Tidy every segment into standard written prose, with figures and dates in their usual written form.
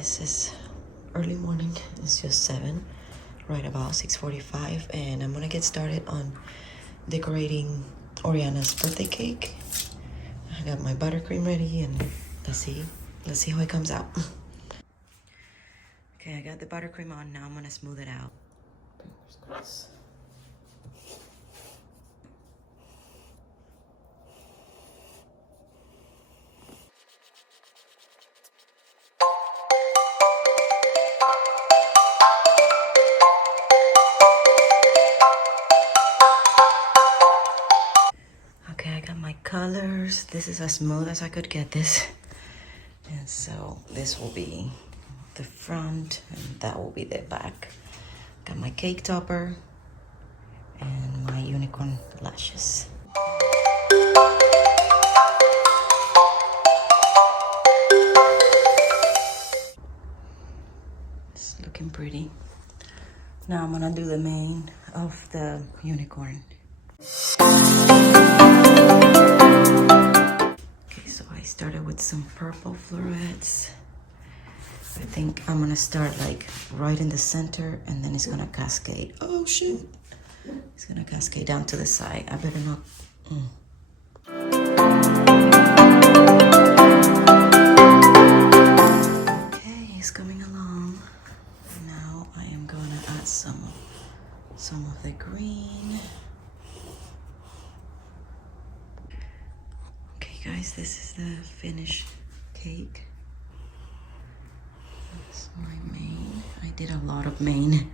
guys, it's early morning. It's just 7, right about 6:45, and I'm gonna get started on decorating Oriana's birthday cake. I got my buttercream ready, and let's see how it comes out. Okay, I got the buttercream on. Now I'm gonna smooth it out. Fingers crossed. Okay, I got my colors. This is as smooth as I could get this. And so this will be the front and that will be the back. Got my cake topper and my unicorn lashes. It's looking pretty. Now I'm gonna do the mane of the unicorn. Okay, so I started with some purple florets. I think I'm gonna start like right in the center and then it's gonna cascade. Oh shit. It's gonna cascade down to the side. I better not. Okay, it's coming along. Now I am gonna add some of the green. Okay guys, this is the finished cake. That's my mane. I did a lot of mane.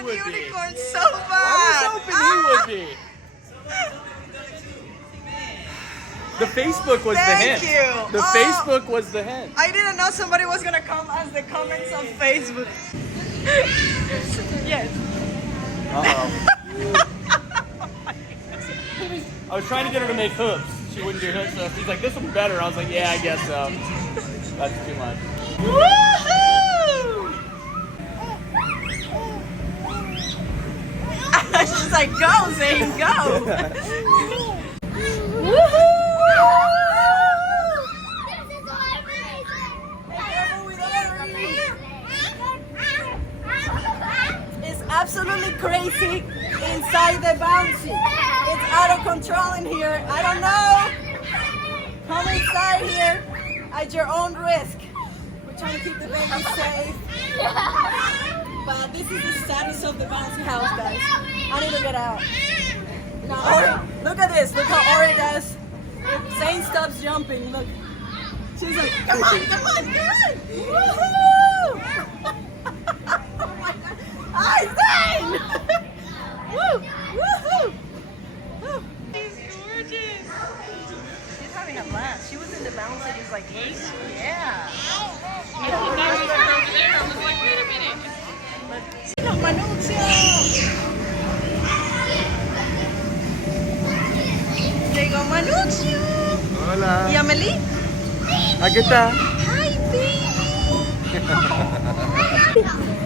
Unicorn so bad. I was hoping he would be. The Facebook was the hint. Thank you. The Facebook was the hint. I didn't know somebody was gonna come as the comments on Facebook. Yes. Uh-oh. I was trying to get her to make hoops. She wouldn't do hoops, so she's like, this will be better. I was like, yeah, I guess so. That's too much. Woohoo! She's like, go, Zane, go! Woohoo! It's absolutely crazy inside the bouncy. It's out of control in here. I don't know. Come inside here at your own risk. We're trying to keep the baby safe. But this is the status of the bouncy house, guys. I need to get out. Now, Ori, look at this. Look how Ori does. If Zane stops jumping, look. She's like, come on, good. Woohoo! Oh my God. Hi, Zane! Woo! Woohoo! Woo. She's gorgeous. She's having a blast. She was in the bouncy just like 8. Manuccio. Llegó Manuccio. Hola. ¿Y Amelie? Aquí está. Hi, baby.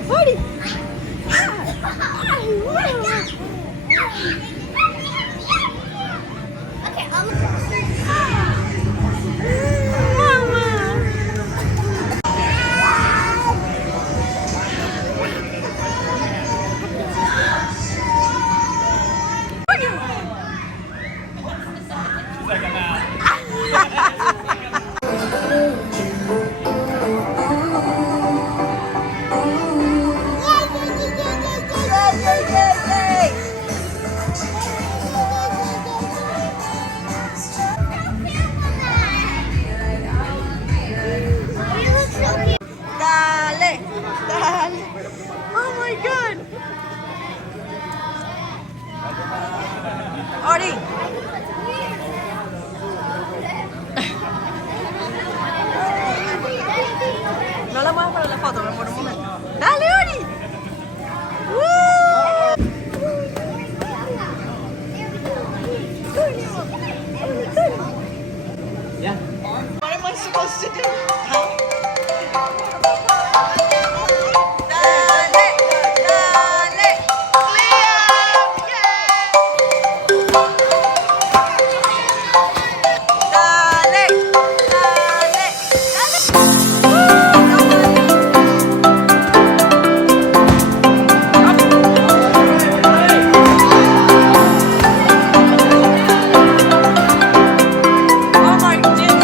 Ori. Dale, dale. Oh my God. Ori. No la muevas para la foto, por un momento. Dale, Ori. Yeah. What am I supposed to do? Huh? Dale, dale, Liam, yeah. Dale, dale, oh my goodness.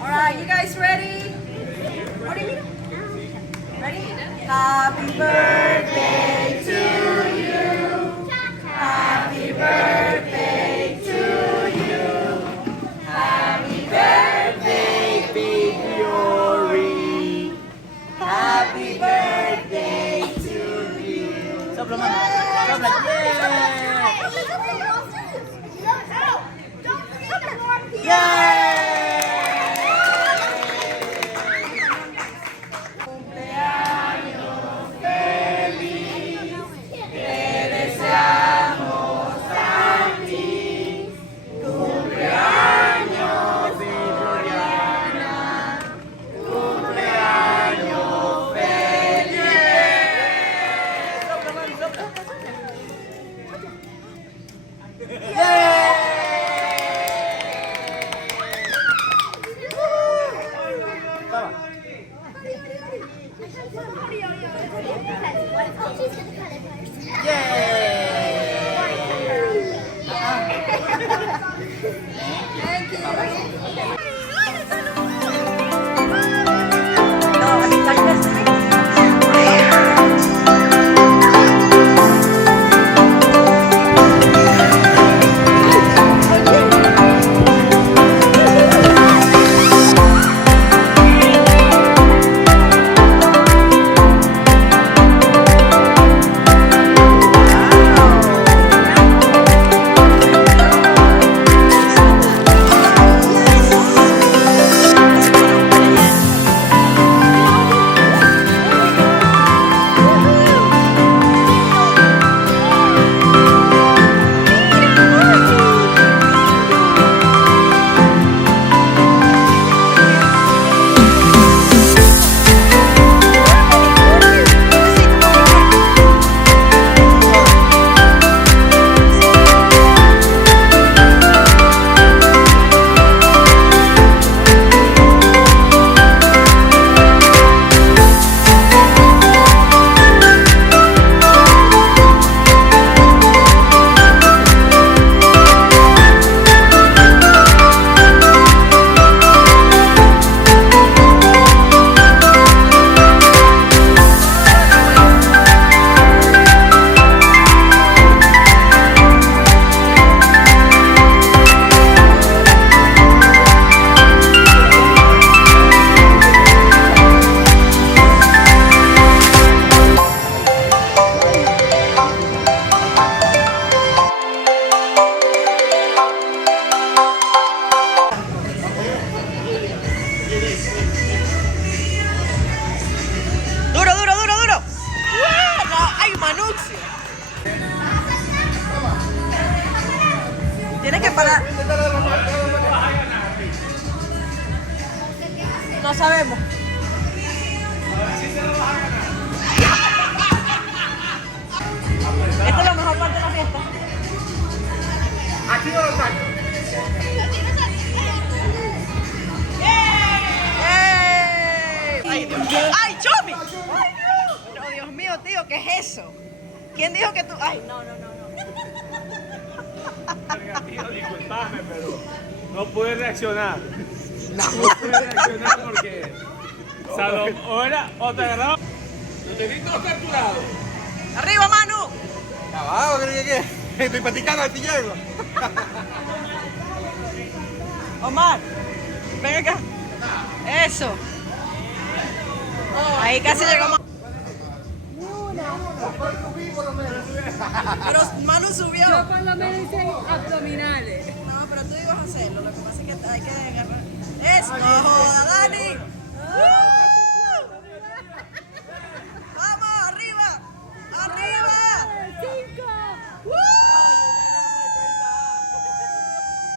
Alright, you guys ready? What do you mean? Ready? Happy birthday to you. Happy birthday to you. Happy birthday, big Ori. Happy birthday to you. Sopla, mano. Sopla. Yeah. Yeah. preparar. No sabemos. Esta es la mejor parte de la fiesta. Aquí no lo saco. ¡Ay, Dios! ¡Ay, Chomi! ¡Ay, Dios! No, Dios mío, tío, ¿qué es eso? ¿Quién dijo que tú...? ¡Ay, no! Tío, disculpame, pero no pude reaccionar. No pude reaccionar porque... Salom, o te agarraba... Lo tenéis todo capturado. ¡Arriba, Manu! Abajo, ¿qué? Estoy platicando al llego. Omar, ven acá. Eso. Ahí casi llegamos. Pero Manu subió. Yo por lo menos hice abdominales. No, pero tú ibas a hacerlo. Lo que pasa es que hay que agarrar.